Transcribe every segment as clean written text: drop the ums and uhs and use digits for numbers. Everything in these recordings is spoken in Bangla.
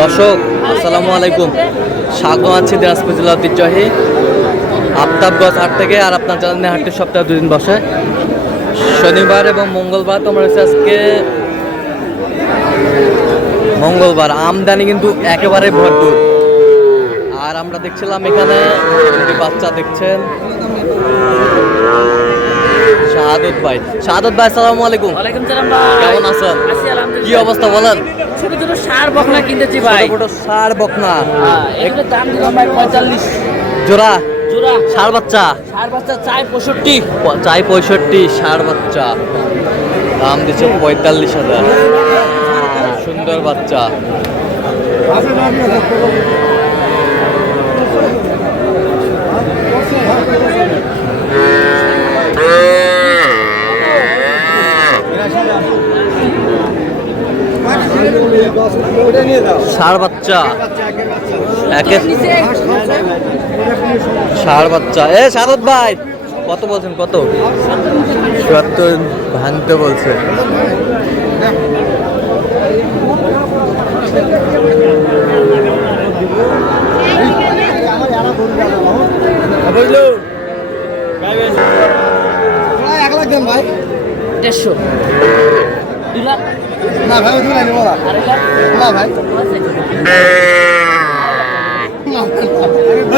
দর্শক আসসালামু আলাইকুম, স্বাগত আছি দিনাজপুর জেলা ঐতিহ্যবাহী আফতাবগঞ্জ হাট থেকে। আর আপনার জানেন হাটটি সপ্তাহে 2 দিন বসে, শনিবার এবং মঙ্গলবার। তোমরা আজকে মঙ্গলবার, আমদানি কিন্তু একেবারে ভরপুর। আর আমরা দেখছিলাম এখানে বাচ্চা দেখছেন শাহাদত ভাই। শাহাদত ভাই আসসালামু আলাইকুম। ওয়ালাইকুম সালাম ভাই, কেমন আছেন? আছি আলহামদুলিল্লাহ। কি অবস্থা বলেন? ছোট ছোট সার বকনা কিনতেছি ভাই। ছোট ষাঁড় বকনা, এগুলো দাম দিলাম ভাই 45 জোড়া জোড়া। ষাঁড় বাচ্চা, সার বাচ্চা চাই 65। চাই 65, ষাঁড় বাচ্চা দাম দিচ্ছে 45,000। সুন্দর বাচ্চা। ষাঁড় বাচ্চা ষাঁড় বাচ্চা। শারদ ভাই কত বলছেন? কত? ৭০ ভাঙতে বলছে। বুঝলো ভাই, 1 লাখ দেন ভাই। 150 2 লাখ না ভাই, 2 লাখ নেবো না। না ভাই,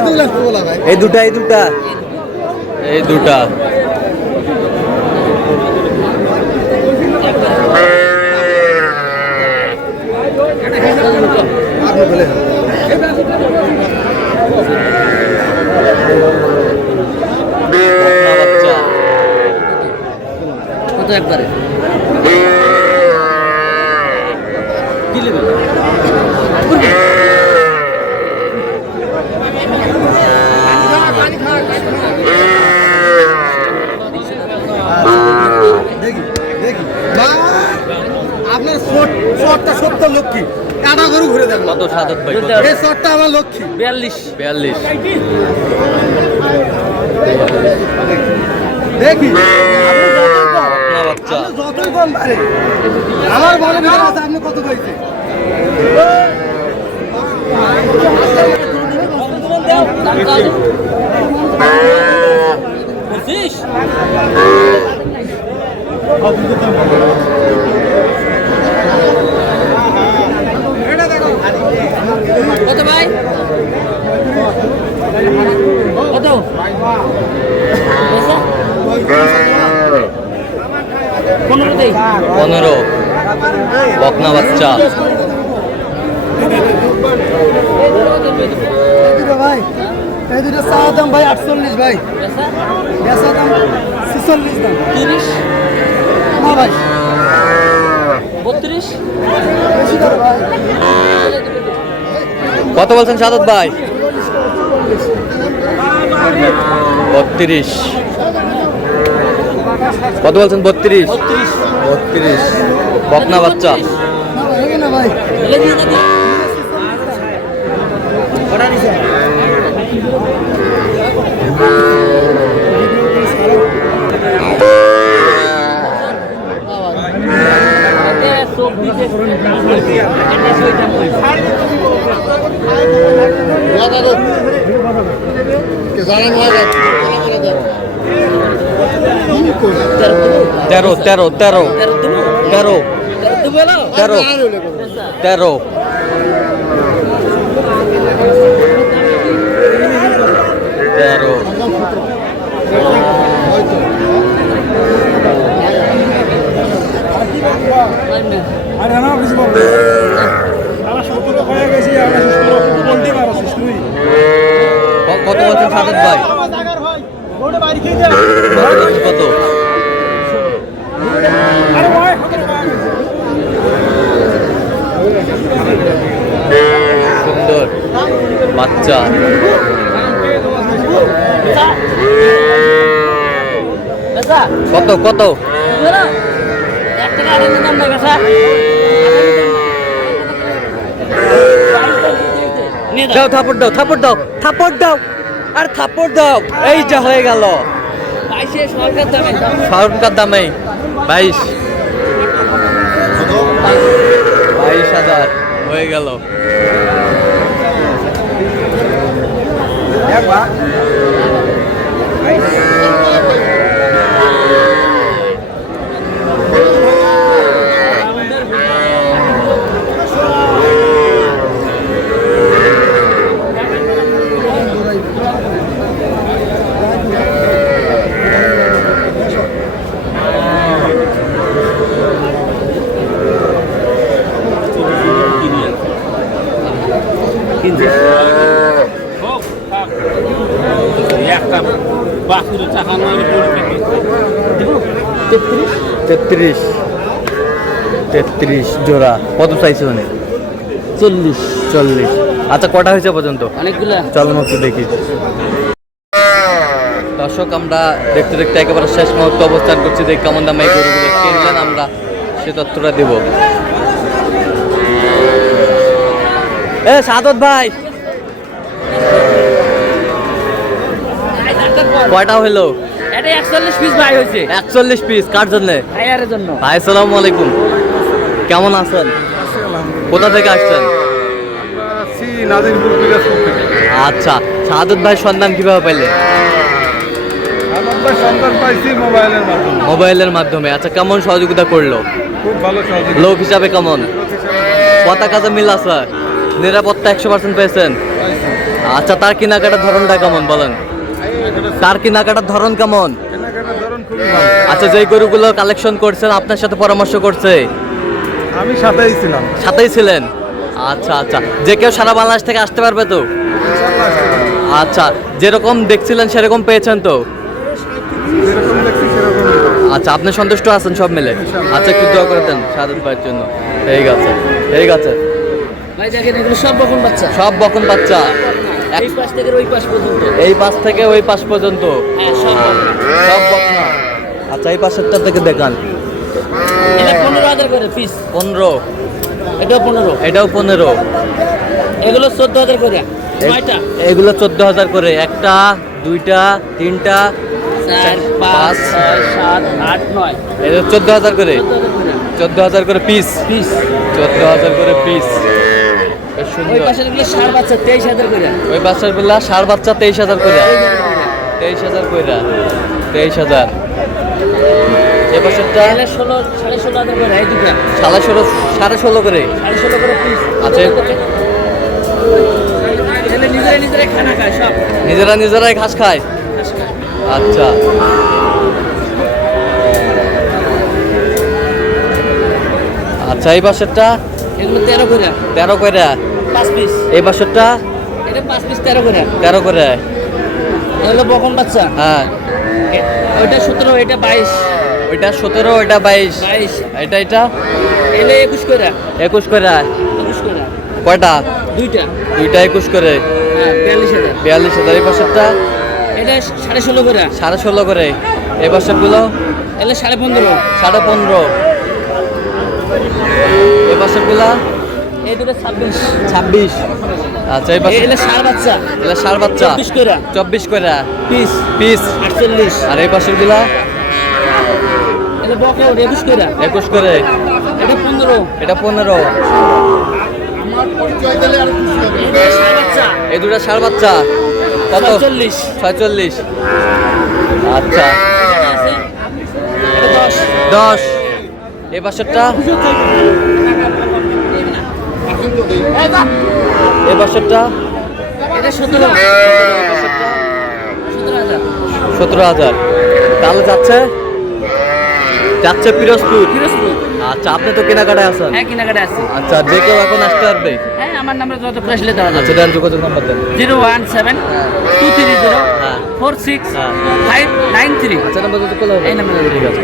2 লাখ নেবো না ভাই। এই দুটা আপনি বলেন। বকনা বাচ্চা। কত একবারে কি নেবেন? দেখি দেখি মা, আপনার শর্টটা 70 লক্ষ্মী, কাটা গরু ঘুরে দেন। কত শাহাদত ভাই? কত? এই শর্টটা আমার লক্ষ্মী। 42 42। দেখি বকনা বাচ্চা। আপনি যতই কম পারে, আমার মনে ভিতরে আছে আপনি কত পাইছে। দাম কত? 25 কত ভাই? কত? পয়সা 15 দেই। 15 বকনা বাচ্চা। ভাই এই দুটো চা দাম ভাই 48 ভাই, পয়সা বেচা দাম 46 দাম। 30 না ভাই, 32 বেশি দাম ভাই। কত বলছেন শাহাদত ভাই? 32। কত বলছেন? 32। 32 বকনা বাচ্চা। না ভাই, হবে না ভাই। বলে দিয়ে নাকি? কটা নিছে? তেরো তেরো তেরো তেরো তেরো তেরো তেরো। আরে না বুঝি বাবা, আমার 17 হয়ে গেছে, আমার 16 বলতে পারছিস তুই। কত বলছেন শাহাদত ভাই? ওটা বাড়ি খেয়ে যা। কত? আরে ভাই, সুন্দর বাচ্চা। কত? কত? 1 টাকা আড়াই দাম না বেচা। দাও, থাপড় দাও, থাপড় দাও, থাপড় দাও, আর থাপড় দাও। এই যা হয়ে গেল। 22 সরকার দামে সরকার দামে 22। 22,000 হয়ে গেল। একটা বাসুর চাকা নয় 33 জোড়া। কত চাইছে মানে? 40। আচ্ছা, কটা হয়েছে পর্যন্ত? অনেকগুলা। চলো একটু দেখি। দর্শক, আমরা দেখতে দেখতে একেবারে শেষ মুহূর্তে অবস্থান করছি। দেখি কেমন দামে এই গরুগুলো কিনলেন, আমরা সে তথ্যটা দেব। সাদত ভাই, কয়টা হইলো? এটা 41 পিস ভাই হয়েছে। 41 পিস। কার জন্য? ভাইয়ারের জন্য। ভাই, আসসালামু আলাইকুম। কেমন আছেন? কোথা থেকে আসছেন? আচ্ছা, সাদত ভাই সন্ধান কিভাবে পাইলে? সন্তান পাইছি মোবাইলের মাধ্যমে। আচ্ছা, কেমন সহযোগিতা করলো? খুব ভালো সহযোগিতা। লোক হিসাবে কেমন? কথা কাজে মিল আছে? নিরাপত্তা 100% পেয়েছেন? আচ্ছা, তার কেনাকাটার ধরনটা কেমন বলেন? তার কেনাকাটার ধরন কেমন? কেনাকাটার ধরন খুবই ভালো। আচ্ছা, যেই গরুগুলো কালেকশন করছেন আপনার সাথে পরামর্শ করছে? আমি সাথেই ছিলাম। সাথেই ছিলেন? আচ্ছা আচ্ছা, যে কেউ সারা বাংলাদেশ থেকে আসতে পারবে তো? আচ্ছা, যেরকম দেখছিলেন সেরকম পেয়েছেন তো? যেরকম দেখছি সেরকম। আচ্ছা, আপনি সন্তুষ্ট আছেন সব মিলে? আচ্ছা, একটু দোয়া করে দেন সাদত ভাইয়ের জন্য। ঠিক আছে, ঠিক আছে। ভাই দেখেন এগুলো সব বকন বাচ্চা। সব বকন বাচ্চা। এই পাশ থেকে ওই পাশ পর্যন্ত। এই পাশ থেকে ওই পাশ পর্যন্ত হ্যাঁ, সব বকনা। সব বকনা। আচ্ছা, এই পাশেরটা থেকে দেখান। এটা 15,000 করে পিস। 15। এটাও 15। এটাও 15। এগুলো 14,000 করে। 9টা। এগুলো 14,000 করে। একটা, দুইটা, তিনটা, 4 5 6 7 8 9। এটা 14,000 করে। 14,000 করে পিস। পিস। 14,000 করে পিস। বেশ ওই সুন্দর। পাশের গুলো 6 বাচ্চা 23,000 করে। ওই বাচ্চার বেলা ষাঁড় বাচ্চা 23,000 করে। 23,000 করে। 23,000। এই পাশেরটা এগুলো 16,500 করে এই দুটো। 16.5 করে। 16.5 করে পিস। আচ্ছা। এগুলো নিজেরাই খানা খায় সব। নিজেরাই ঘাস খায়। আচ্ছা, আচ্ছা। এই পাশেরটা এগুলো 13 করে। 13 করে। 5 পিস। এই পাশেরটা এটা 5 পিস 13 করে। 13 করে। এগুলো বকন বাচ্চা। হ্যাঁ, ওইটা 17, এটা 22। ওইটা 17, ওইটা 22। 22। এটা এগুলো 21 করে। 21 করে। 21 করে। কয়টা? দুইটা। দুইটা 21 করে। হ্যাঁ, 42,000। 42,000। এই পাশেরটা এটা 16.5 করে। 16.5 করে। এই পাশেরগুলো এগুলো 15.5। 15.5। এই পাশেরগুলা এই দুটো 26। 26। আচ্ছা, এই পাশে এগুলো 6 বাচ্চা। এগুলা ষাঁড় বাচ্চা 24 করে। 24 করে পিস। পিস। 48। আর এই পাশেরগুলা এগুলো বকন 21 করে। 21 করে। এটা 15। এটা 15। এটা 6 বাচ্চা। এই দুটা ষাঁড় বাচ্চা কত? 46। 46। আচ্ছা, এটা আছে। এটা 10। 10। এই পাশেরটা এই পাশেরটা এটা 17। এই পাশেরটা 17,000। 17,000। তাহলে যাচ্ছে পিরোজপুর। ফিরোজপুর। আচ্ছা, আপনি তো কেনাকাটায় আছেন। হ্যাঁ, কেনাকাটা আছে। আচ্ছা, যে কেউ এখন আসতে পারবে? হ্যাঁ, আমার নাম্বার যত আসলে দেওয়া আচ্ছা, যাবে। দেন, যোগাযোগ নাম্বার দেন। 017 230 হ্যাঁ। 46 হ্যাঁ। 593। আচ্ছা, নাম্বার যোগাযোগ করলে হবে। এই নাম্বারে ঠিক আছে।